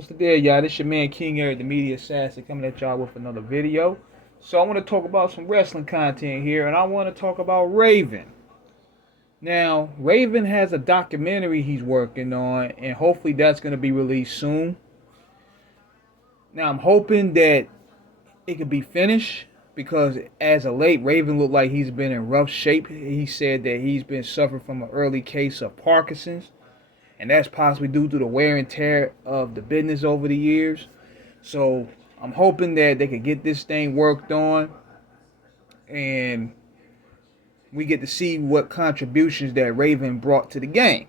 What's the deal, y'all? This your man King Eric, the Media Assassin, coming at y'all with another video. So I want to talk about some wrestling content here, and I want to talk about Raven. Now, Raven has a documentary he's working on, and hopefully that's going to be released soon. Now, I'm hoping that it could be finished, because as of late, Raven looked like he's been in rough shape. He said that he's been suffering from an early case of Parkinson's, and that's possibly due to the wear and tear of the business over the years. So I'm hoping that they could get this thing worked on, and we get to see what contributions that Raven brought to the game.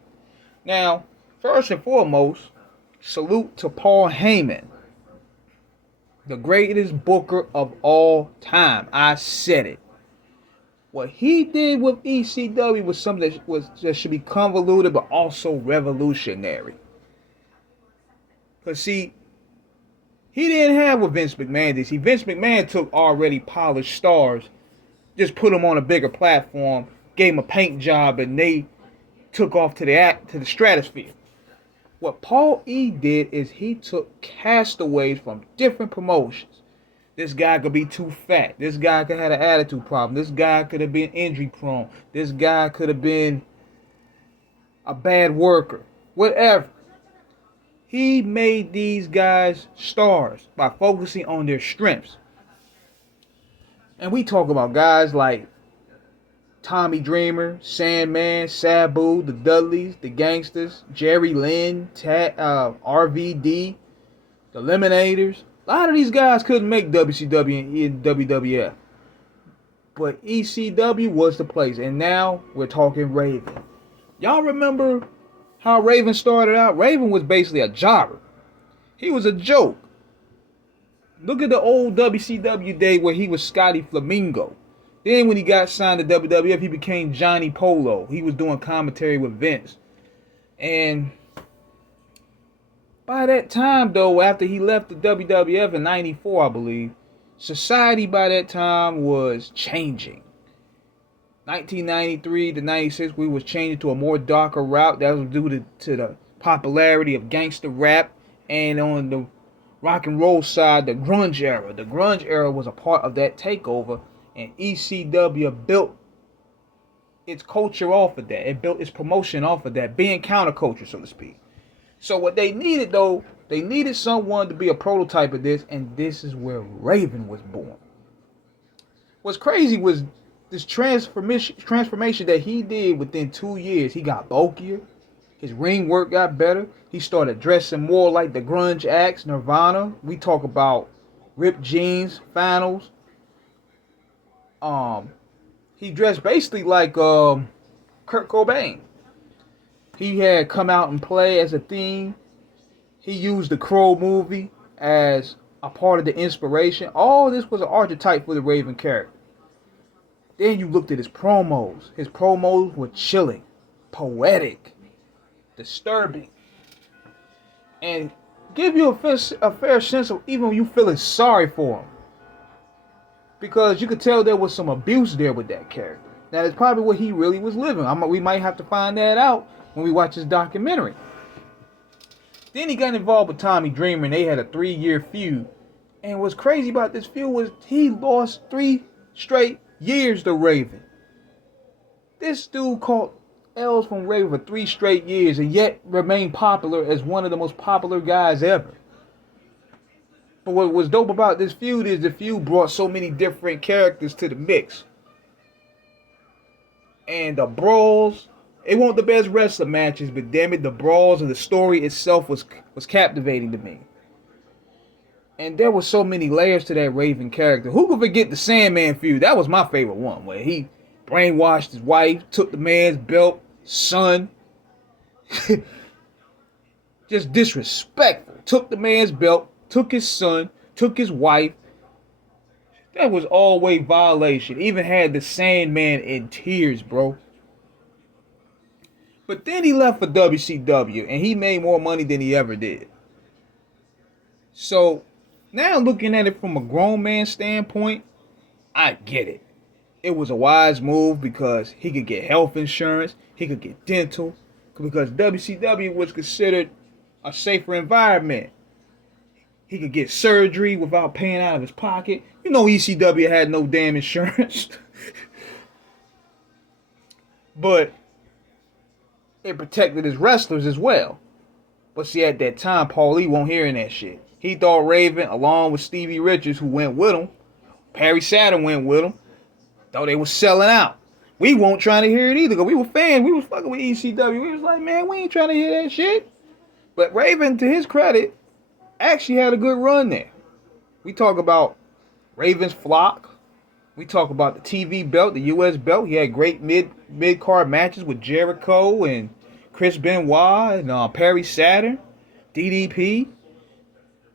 Now, first and foremost, salute to Paul Heyman, the greatest booker of all time. I said it. What he did with ECW was something that should be convoluted, but also revolutionary. Because, see, he didn't have what Vince McMahon did. See, Vince McMahon took already polished stars, just put them on a bigger platform, gave them a paint job, and they took off to the stratosphere. What Paul E did is he took castaways from different promotions. This guy could be too fat. This guy could have an attitude problem. This guy could have been injury prone. This guy could have been a bad worker. Whatever. He made these guys stars by focusing on their strengths. And we talk about guys like Tommy Dreamer, Sandman, Sabu, the Dudleys, the Gangsters, Jerry Lynn, RVD, the Eliminators. A lot of these guys couldn't make WCW and WWF. But ECW was the place. And now we're talking Raven. Y'all remember how Raven started out? Raven was basically a jobber. He was a joke. Look at the old WCW day where he was Scotty Flamingo. Then when he got signed to WWF, he became Johnny Polo. He was doing commentary with Vince. And by that time, though, after he left the WWF in 94, I believe, society by that time was changing. 1993 to 96, we was changing to a more darker route. That was due to the popularity of gangster rap. And on the rock and roll side, the grunge era. The grunge era was a part of that takeover. And ECW built its culture off of that. It built its promotion off of that, being counterculture, so to speak. So what they needed, though, they needed someone to be a prototype of this, and this is where Raven was born. What's crazy was this transformation that he did within 2 years. He got bulkier. His ring work got better. He started dressing more like the grunge acts, Nirvana. We talk about ripped jeans, flannels. He dressed basically like Kurt Cobain. He had Come Out and Play as a theme. He used the Crow movie as a part of the inspiration. All this was an archetype for the Raven character. Then you looked at his promos. His promos were chilling, poetic, disturbing, and give you a fair sense of even you feeling sorry for him. Because you could tell there was some abuse there with that character. That is probably what he really was living. We might have to find that out when we watch his documentary. Then he got involved with Tommy Dreamer, and they had a 3-year feud. And what's crazy about this feud was he lost 3 straight years to Raven. This dude caught L's from Raven for 3 straight years, and yet remained popular as one of the most popular guys ever. But what was dope about this feud is the feud brought so many different characters to the mix. And the brawls, it weren't the best wrestling matches, but damn it, the brawls and the story itself was captivating to me. And there were so many layers to that Raven character. Who could forget the Sandman feud? That was my favorite one, where he brainwashed his wife, took the man's belt, son. Just disrespectful. Took the man's belt, took his son, took his wife. That was always violation. Even had the Sandman in tears, bro. But then he left for WCW, and he made more money than he ever did. So, now looking at it from a grown man standpoint, I get it. It was a wise move because he could get health insurance, he could get dental, because WCW was considered a safer environment. He could get surgery without paying out of his pocket. You know ECW had no damn insurance. But it protected his wrestlers as well. But see, at that time, Paul Lee won't hearing that shit. He thought Raven, along with Stevie Richards, who went with him, Perry Saturn went with him, thought they was selling out. We weren't trying to hear it either, because we were fans. We was fucking with ECW. We was like, man, we ain't trying to hear that shit. But Raven, to his credit, actually had a good run there. We talk about Raven's flock. We talk about the TV belt, the US belt. He had great mid-card matches with Jericho and Chris Benoit and Perry Saturn, DDP.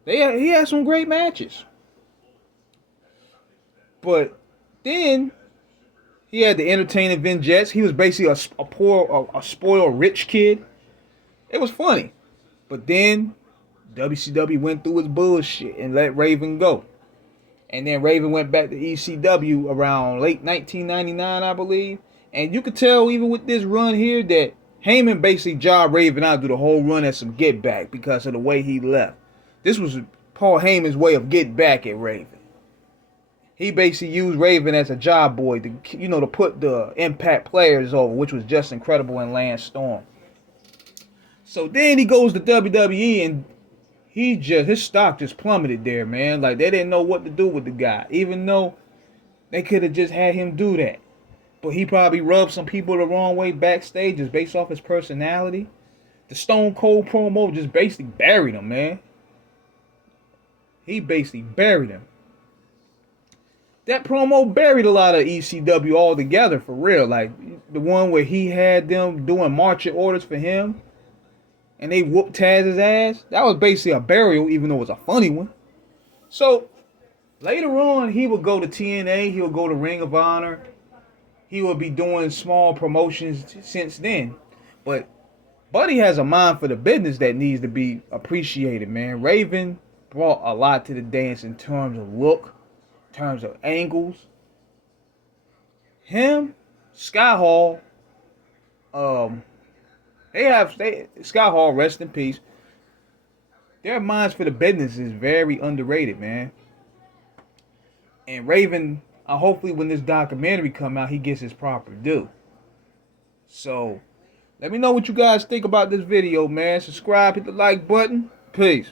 He had some great matches. But then he had the entertaining Vingettes. He was basically a spoiled rich kid. It was funny. But then WCW went through his bullshit and let Raven go. And then Raven went back to ECW around late 1999, I believe. And you could tell even with this run here that Heyman basically jobbed Raven out through the whole run as some get back because of the way he left. This was Paul Heyman's way of getting back at Raven. He basically used Raven as a job boy to put the Impact players over, which was just incredible in Lance Storm. So then he goes to WWE and his stock just plummeted there, man. Like, they didn't know what to do with the guy, even though they could have just had him do that. But he probably rubbed some people the wrong way backstage just based off his personality. The Stone Cold promo just basically buried him, man. He basically buried him. That promo buried a lot of ECW altogether, for real. Like, the one where he had them doing marching orders for him and they whooped Taz's ass. That was basically a burial, even though it was a funny one. So, later on, he would go to TNA. He would go to Ring of Honor. He would be doing small promotions since then. But Buddy has a mind for the business that needs to be appreciated, man. Raven brought a lot to the dance in terms of look, in terms of angles. Him, Scott Hall, Scott Hall, rest in peace. Their minds for the business is very underrated, man. And Raven, hopefully when this documentary come out, he gets his proper due. So, let me know what you guys think about this video, man. Subscribe, hit the like button. Peace.